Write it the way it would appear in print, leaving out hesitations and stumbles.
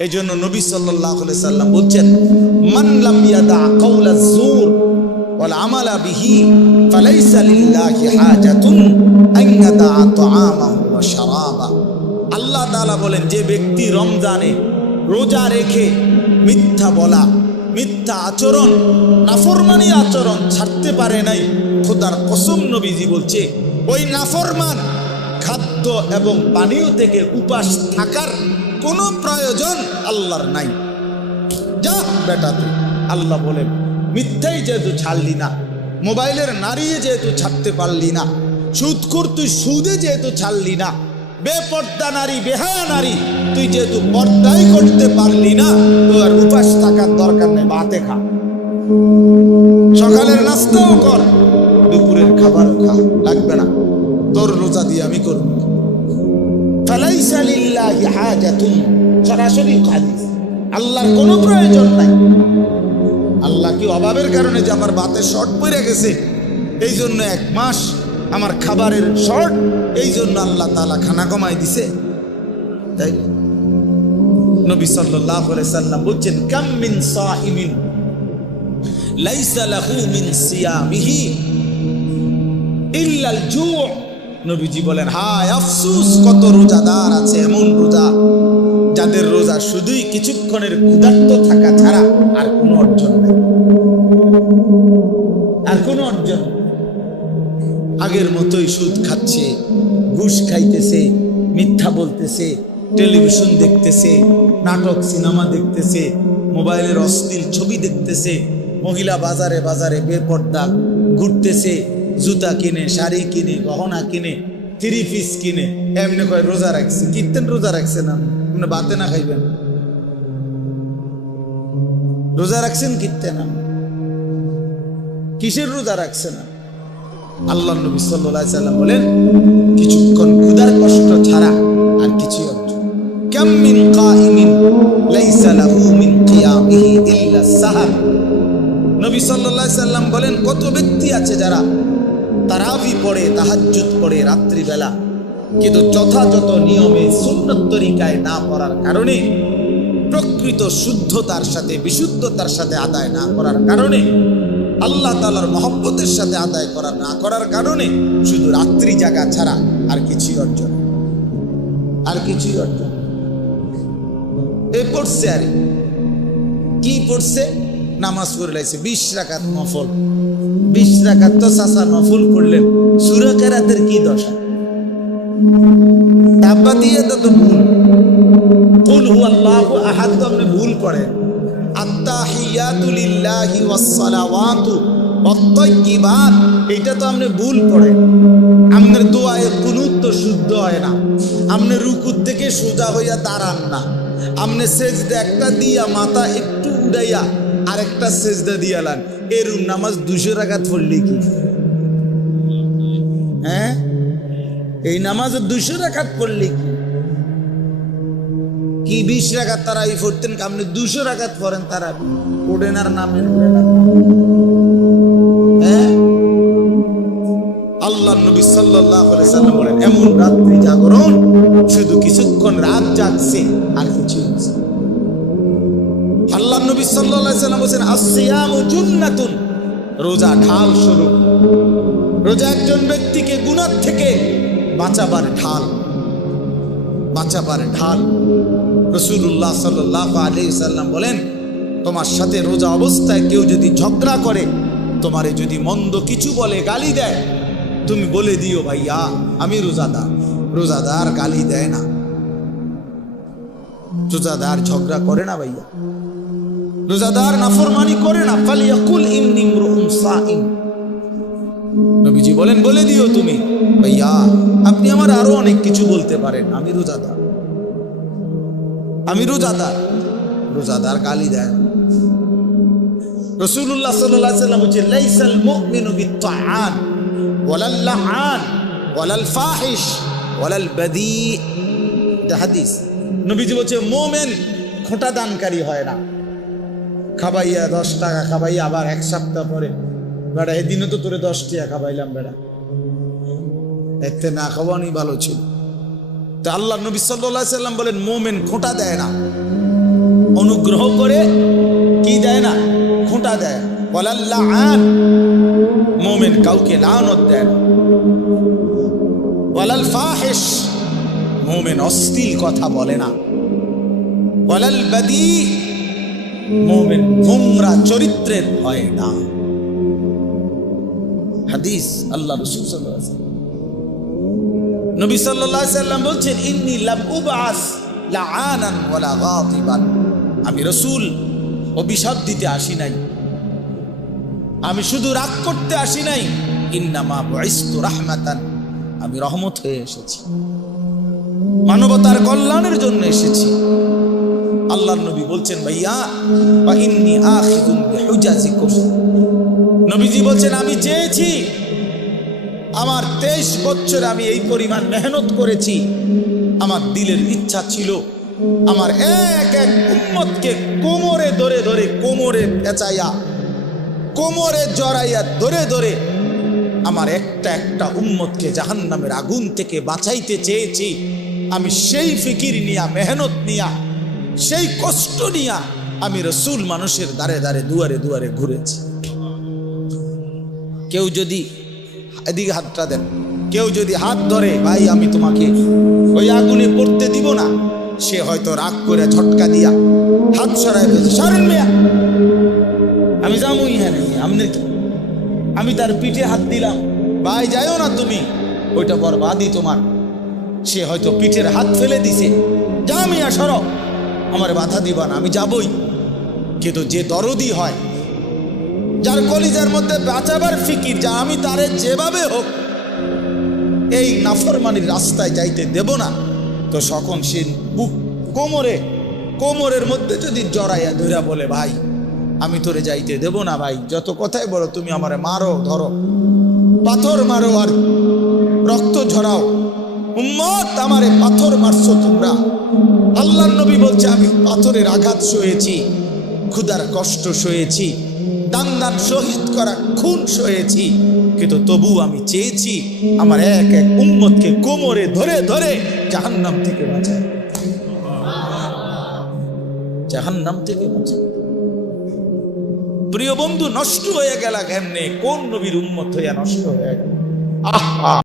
এই জন্য নবী সাল্লাল্লাহু আলাইহি সাল্লাম বলছেন, মান লাম ইয়াদা কাওলাজ জুর ওয়াল আমালা বিহি ফালাইসা লিল্লাহি হাজাতুন আন ইয়াদা তাআমাহু ওয়া শারাবা। আল্লাহ তাআলা বলেন, যে ব্যক্তি রমজানে রোজা রেখে মিথ্যা বলা, মিথ্যা আচরণ, নাফরমানি আচরণ ছাড়তে পারে নাই, খোদার কসম নবীজি বলছে ওই নাফরমান খাদ্য এবং পানীয় থেকে উপাস থাকার কোনো প্রয়োজন আল্লাহর নাই। যা বেটা তুই, আল্লাহ বলেন, মিথ্যাই যেহেতু ছাড়লি না, মোবাইলের নারী যেহেতু ছাড়তে পারলি না, সুদখোর তুই সুদে যেহেতু ছাড়লি না, বেপর্দা নারী, বেহায়া নারী তুই যেহেতু পর্দাই করতে পারলি না, তোর আর উপাস থাকার দরকার নেই, ভাতে খা, সকালের নাস্তাও কর, দুপুরের খাবারও খা, লাগবে না, তোর রোজা দিয়ে আমি করব। ফালাইসা লিল্লাহি হাজাতুন, সরাসরি হাদিস, আল্লাহর কোনো প্রয়োজন নাই। আল্লাহ কি অভাবের কারণে যে আমার ভাতে শর্ট পড়ে গেছে এই জন্য এক মাস আমার খাবারের শর্ট, এই জন্য আল্লাহ তাআলা খানা কমাই দিছে? তাই নবী সাল্লাল্লাহু আলাইহি সাল্লাম বলছেন, কাম মিন সাইমিন লাইসা লাহু মিন সিয়ামিহি ইল্লাল জু'। নবীজি বলেন, হায় আফসোস, কত রোজাদার আছে এমন রোজা যাদের রোজা শুধুই কিছুক্ষণের ক্ষুধার্ত থাকা ছাড়া আর কোনো অর্জন নেই, আর কোনো অর্জন। আগের মতোই সুদ খাচ্ছে, ঘুষ খাইতেছে, মিথ্যা বলতেছে, টেলিভিশন দেখতেছে, নাটক সিনেমা দেখতেছে, মোবাইলের অশ্লীল ছবি দেখতেছে, মহিলা বাজারে বাজারে বেপর্দা ঘুরতেছে, জুতা কিনে, শাড়ি কিনে, গহনা কিনে, থ্রি পিস কিনে, এমনি কয় রোজা রাখছে। কীর্তেন রোজা রাখছে না, আপনি বাতে না খাইবেন, রোজা রাখছেন কীর্তেন না, কিসের রোজা রাখছে না? আল্লাহ নবী সাল্লাল্লাহু আলাইহি সাল্লাম বলেন, কিছুক্ষণ ক্ষুধার কষ্ট ছাড়া আর কিছুই অর্জন। কাম মিন কাইমিন লাইসা লাহু মিন কিয়ামিহি ইল্লা সাহার। নবী সাল্লাল্লাহু আলাইহি সাল্লাম বলেন, কত ব্যক্তি আছে যারা তারাবি পড়ে, তাহাজ্জুদ পড়ে রাত্রিবেলা, কিন্তু যথাযথ নিয়মে সুন্নত তরিকায় না পড়ার কারণে, প্রকৃত শুদ্ধতার সাথে বিশুদ্ধতার সাথে আদায় না করার কারণে, আল্লাহ তাআলার মহব্বতের সাথে আদায় না করার কারণে শুধু রাত্রি জাগা ছাড়া আর কিছুই অর্জন, আর কিছুই অর্জন। এ পড়ছে, আর কি পড়ছে? নামাজ পড়ে লাইছে 20 রাকাত নফল। 20 রাকাত তো চাচা নফল পড়লেন, সূরা কেরাতের কি দশা? ডাব্বা দিয়ে তো ভুল, কুল হুয়াল্লাহু আহাদ তো আপনি ভুল পড়েন, আত্তাহিয়াতু লিল্লাহি ওয়াস সালাওয়াতু ওয়াত তাইয়্যিবাত এটা তো আপনি ভুল পড়েন। আপনার দোয়ায়ে কুনুত তো শুদ্ধ হয় না, আপনি রুকুর থেকে সোজা হইয়া দাঁড়ান না, আপনি সেজদা একটা দিয়া মাথা একটু উড়াইয়া আরেকটা সেজদা দিয়ালান, এরকম নামাজ 200 রাকাত পড়লে কি? হ্যাঁ, এই নামাজ 200 রাকাত পড়লে কি 20 রাকাত তারাবি পড়তেন, আপনি 200 রাকাত পড়েন তারাবি, ওঠেন আর নামেন। হ্যাঁ, আল্লাহ নবী সাল্লাল্লাহু আলাইহি সাল্লাম বলেন, এমন রাত্রি জাগরণ, শুধু কিছুক্ষণ রাত জাগছে আর কিছু হচ্ছে। আল্লাহ নবী সাল্লাল্লাহু আলাইহি সাল্লাম বলেন, আসসিয়ামু জুন্নাতুন, রোজা ঢাল স্বরূপ। রোজা একজন ব্যক্তিকে গুনাহ থেকে বাঁচাবার ঢাল, বাঁচাবার ঢাল। রাসূলুল্লাহ সাল্লাল্লাহু আলাইহি সাল্লাম বলেন, তোমার সাথে রোজা অবস্থায় কেউ যদি ঝগড়া করে, তোমারে যদি মন্দ কিছু বলে, গালি দেয়, তুমি বলে দিও, ভাইয়া আমি রোজাদার। রোজাদার গালি দেয় না, রোজাদার ঝগড়া করে না, ভাইয়া রোজাদার নাফরমানি করে না। ফালিয়াকুল ইন্নী ইমরুউন সাইম, নবীজি বলেন, বলে দিও তুমি, ভাইয়া আপনি আমার আরো অনেক কিছু বলতে পারেন, আমি রোজাদার, আমি রোজাদার। রোজাদার গালি দেয় না। রাসূলুল্লাহ সাল্লাল্লাহু আলাইহি ওয়াসাল্লাম বলেন, লাইসাল মুমিনু বিত্তাআন ওয়ালাল লাআন ওয়ালাল ফাহিশ ওয়ালাল বাদী। এটা হাদিস। নবীজি বলেন, মুমিন খোঁটা দানকারী হয় না, খাবাইয়া 10 টাকা খাবাইয়া আবার এক সপ্তাহ পরে, বেড়া এদিনও তো তোরে 10 টাকা খাবাইলাম, বেড়া এতে না খাওয়ানি ভালো ছিল। তা আল্লাহ নবী সাল্লাল্লাহু আলাইহি ওয়াসাল্লাম বলেন, মুমিন খোঁটা দেয় না, অনুগ্রহ করে কি দেয় না, খোঁটা দেয়। ওয়ালাল লাআন, মুমিন কাউকে লানত দেয় না। ওয়ালাল ফাহিশ, মুমিন অশ্লীল কথা বলে না। ওয়ালাল বাদী, মুমিন নোংরা চরিত্রের হয় না। হাদিস আল্লাহ রাসূল সাল্লাল্লাহু আলাইহি ওয়াসাল্লাম, নবী সাল্লাল্লাহু আলাইহি ওয়াসাল্লাম বলছেন, ইন্নী লাম উবআস লাআনান ওয়ালা গাদিবান। আমি রাসূল অভিশাপ দিতে আসি নাই, আমি শুধু রাগ করতে আসি নাই। ইন্নামা বুইসতু রাহমাতান, আমি রহমত হয়ে এসেছি, মানবতার কল্যাণের জন্য এসেছি। আল্লাহর নবী বলছেন, ভাইয়া ওয়া ইন্নী আখিযুন বিহুজাজিকুম, নবীজি বলছেন আমি চেয়েছি, আমার 23 বছর আমি এই পরিমাণ মেহনত করেছি, আমার দিলের ইচ্ছা ছিল আমার এক এক উম্মতকে কোমরে ধরে ধরে, কোমরে পেঁচাইয়া, কোমরে জড়াইয়া ধরে ধরে আমার একটা একটা উম্মতকে জাহান্নামের আগুন থেকে বাঁচাইতে চেয়েছি। আমি সেই ফিকির নিয়া, মেহনত নিয়া, সেই কষ্ট নিয়া আমি রাসূল মানুষের দ্বারে দ্বারে, দুয়ারে দুয়ারে ঘুরেছি। কেউ যদি এদিকে হাতটা দেন, কেউ যদি হাত ধরে, ভাই আমি তোমাকে ওই আগুনে পড়তে দিব না, সে হয়তো রাগ করে ঝটকা দিয়া হাত সরাই ফেলছে, সরেন মিয়া, আমি যাবই হ্যাঁ আমি তার পিঠে হাত দিলাম, ভাই যাইও না তুমি, ওইটা বরবাদই তোমার। সে হয়তো পিঠের হাত ফেলে দিছে, যা মিয়া সরো, আমার বাধা দিবা না, আমি যাবই। কিন্তু যে দরদি হয়, যার কলিজার মধ্যে বাঁচাবার ফিকির, যা আমি তারে যেভাবে হোক এই নাফরমানির রাস্তায় যাইতে দেব না, তো তখন সে বুক কোমরের মধ্যে যদি জড়াইয়া ধইরা বলে, ভাই আমি তোরে যাইতে দেব না, ভাই যত কথাই বলো, তুমি আমারে মারো, ধরো, পাথর মারো আর রক্ত ঝরাও, উম্মত আমারে পাথর মারছো তোমরা। আল্লাহর নবী বলছে, আমি পাথরের আঘাত সয়েছি, ক্ষুধার কষ্ট সয়েছি, দান দান শহীদ করা খুন সয়েছি, কিন্তু তবু আমি চেয়েছি আমার এক এক উম্মতকে কোমরে ধরে ধরে জাহান্নাম থেকে বাঁচায়, জাহান্নাম থেকে বাঁচায়। প্রিয় বন্ধু, নষ্ট হয়ে গেল কেমনে? কোন নবীর উম্মত হইয়া নষ্ট হয়ে গেল? আহা।